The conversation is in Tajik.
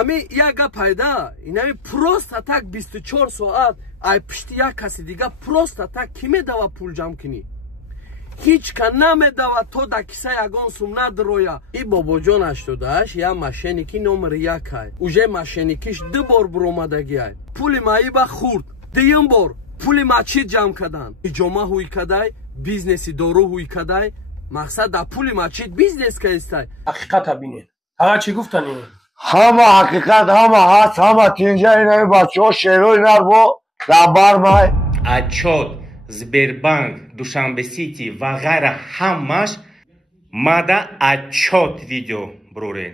Ами як гап пайда, инами просто так 24 соат ай пишти як каси дига просто так ки медава пул ҷамъ кунӣ? Ҳеҷ кан намедава то да киса ягон сум надроя. И бобоҷон 88 я мошенники номер 1 ай. Уже мошенникиш 2 бор буромадагӣ ай. Пули маиба хурд. Дуюм бор пули мачид ҷамъ кадан. Иҷома ҳуй кадай, бизнеси дору ҳуй кадай. Мақсад да пули мачид бизнес кайстай. ҳақиқата бинед. Ҳага чӣ гуфтани? Ҳама ҳақиқат, ҳама ҳаст, ҳама тинҷа инаи бачаҳо шерои нарво рабармай. Отчет Сбербанк, Душанбе Сити ва ғайра ҳамаш мада отчет видео броре.